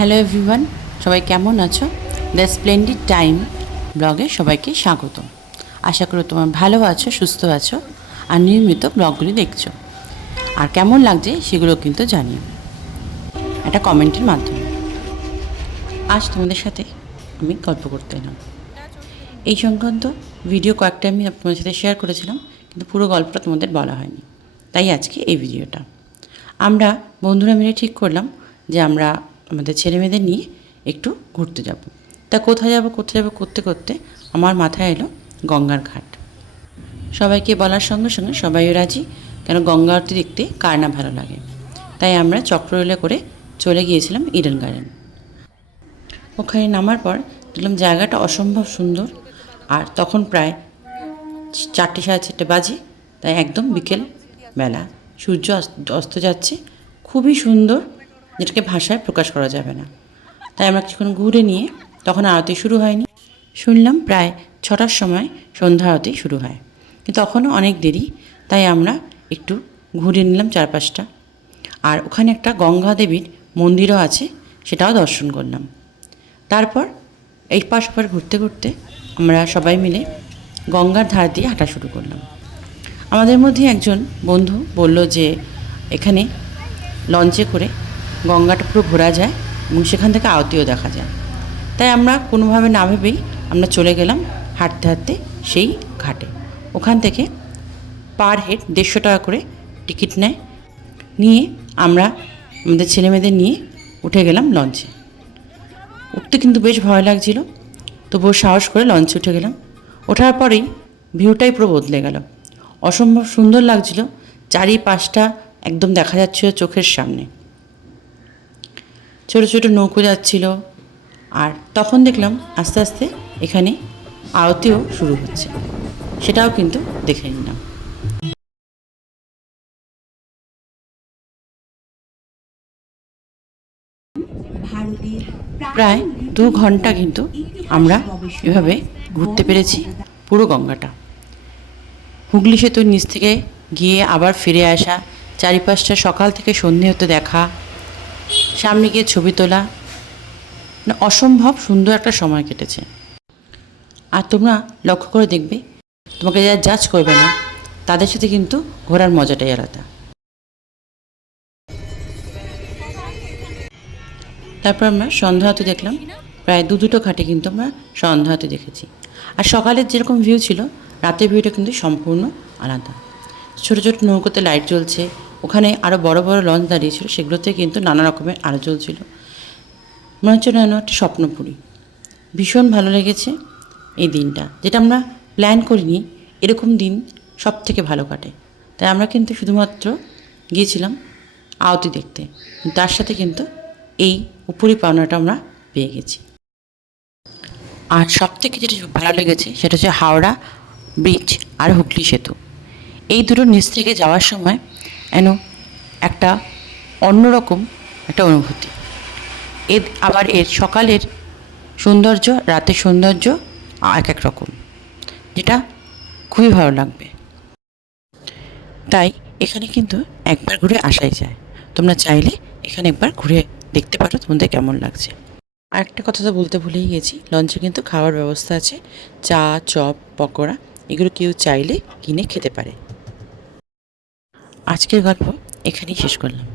Hello everyone, সবাই কেমন আছো? দ্য স্প্লেন্ডিড টাইম ব্লগে সবাইকে স্বাগত। আশা করি তোমার ভালো আছো, সুস্থ আছো আর নিয়মিত ব্লগগুলি দেখছো। আর কেমন লাগছে সেগুলো কিন্তু জানিও একটা কমেন্টের মাধ্যমে। আজ তোমাদের সাথে আমি গল্প করতে এলাম। এই সংক্রান্ত ভিডিও কয়েকটা আমি তোমাদের সাথে শেয়ার করেছিলাম, কিন্তু পুরো গল্পটা তোমাদের বলা হয়নি, তাই আজকে এই ভিডিওটা। আমরা বন্ধুরা মিলে ঠিক করলাম যে আমরা আমাদের ছেলেমেয়েদের নিয়ে একটু ঘুরতে যাব। তা কোথায় যাব করতে করতে আমার মাথায় এলো গঙ্গার ঘাট। সবাইকে বলার সঙ্গে সঙ্গে সবাইও রাজি, কেন গঙ্গা আরতি দেখতে কার না ভালো লাগে। তাই আমরা চক্ররেলে করে চলে গিয়েছিলাম ইডেন গার্ডেন। ওখানে নামার পর দেখলাম জায়গাটা অসম্ভব সুন্দর, আর তখন প্রায় 4টে সাড়ে 4টে বাজে, তাই একদম বিকেল বেলা, সূর্য অস্ত যাচ্ছে, খুবই সুন্দর, যেটাকে ভাষায় প্রকাশ করা যাবে না। তাই আমরা কিছুক্ষণ ঘুরে নিয়ে, তখন আরতি শুরু হয়নি, শুনলাম প্রায় 6টার সময় সন্ধ্যা আরতি শুরু হয়, কিন্তু তখনও অনেক দেরি। তাই আমরা একটু ঘুরে নিলাম চারপাশটা, আর ওখানে একটা গঙ্গা দেবীর মন্দিরও আছে, সেটাও দর্শন করলাম। তারপর এই পাশ ওপাশ ঘুরতে ঘুরতে আমরা সবাই মিলে গঙ্গার ধার দিয়ে হাঁটা শুরু করলাম। আমাদের মধ্যে একজন বন্ধু বলল যে এখানে লঞ্চে করে গঙ্গাটা পুরো ঘোরা যায় এবং সেখান থেকে আরতিও দেখা যায়। তাই আমরা কোনোভাবে না ভেবেই আমরা চলে গেলাম হাঁটতে হাঁটতে সেই ঘাটে। ওখান থেকে পার হেড 150 টাকা করে টিকিট নেয়, নিয়ে আমরা আমাদের ছেলেমেয়েদের নিয়ে উঠে গেলাম লঞ্চে। উঠতে কিন্তু বেশ ভয় লাগছিল, তবুও সাহস করে লঞ্চে উঠে গেলাম। ওঠার পরেই ভিউটাই পুরো বদলে গেল, অসম্ভব সুন্দর লাগছিল। চারিপাশটা একদম দেখা যাচ্ছিল চোখের সামনে, ছোটো ছোটো নৌকো যাচ্ছিল। আর তখন দেখলাম আস্তে আস্তে এখানে আরতিও শুরু হচ্ছে, সেটাও কিন্তু দেখে নিলাম। প্রায় 2 ঘন্টা কিন্তু আমরা এভাবে ঘুরতে পেরেছি পুরো গঙ্গাটা। হুগলি সেতুর নিচ থেকে গিয়ে আবার ফিরে আসা, চারিপাশটা সকাল থেকে সন্ধে হতে দেখা, সামনে গিয়ে ছবি তোলা, মানে অসম্ভব সুন্দর একটা সময় কেটেছে। আর তোমরা লক্ষ্য করে দেখবে, তোমাকে যারা জাজ করবে না তাদের সাথে কিন্তু ঘোরার মজাটাই আলাদা। তারপর আমরা সন্ধ্যা আরতি দেখলাম, প্রায় দুটো ঘাটে কিন্তু আমরা সন্ধ্যা আরতি দেখেছি। আর সকালের যেরকম ভিউ ছিল, রাতের ভিউটা কিন্তু সম্পূর্ণ আলাদা। ছোটো ছোটো নৌকোতে লাইট জ্বলছে, ওখানে আরও বড় বড় লঞ্চ দাঁড়িয়েছিল, সেগুলোতে কিন্তু নানা রকমের আলো জ্বলছিল। মনে হচ্ছে যেন একটা স্বপ্নপুরী। ভীষণ ভালো লেগেছে এই দিনটা, যেটা আমরা প্ল্যান করিনি। এরকম দিন সব থেকে ভালো কাটে। তাই আমরা কিন্তু শুধুমাত্র গিয়েছিলাম আরতি দেখতে, তার সাথে কিন্তু এই উপরি পাওনাটা আমরা পেয়ে গেছি। আর সব থেকে যেটা ভালো লেগেছে সেটা হচ্ছে হাওড়া ব্রিজ আর হুগলি সেতু। এই দুটো নিচ থেকে যাওয়ার সময় একটা অন্যরকম একটা অনুভূতি। আবার এর সকালের সৌন্দর্য, রাতের সৌন্দর্য এক এক রকম, যেটা খুবই ভালো লাগবে। তাই এখানে কিন্তু একবার ঘুরে আসাই যায়। তোমরা চাইলে এখানে একবার ঘুরে দেখতে পারো তোমাদের কেমন লাগছে। আর একটা কথা তো বলতে ভুলেই গেছি, লঞ্চে কিন্তু খাওয়ার ব্যবস্থা আছে, চা, চপ, পকোড়া, এগুলো কেউ চাইলে কিনে খেতে পারে। আজকের গল্প এখানেই শেষ করলাম।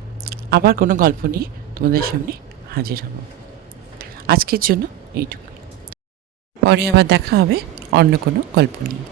আবার কোনো গল্প নিয়ে তোমাদের সামনে হাজির হব। আজকের জন্য এইটুকু, পরে আবার দেখা হবে অন্য কোনো গল্প নিয়ে।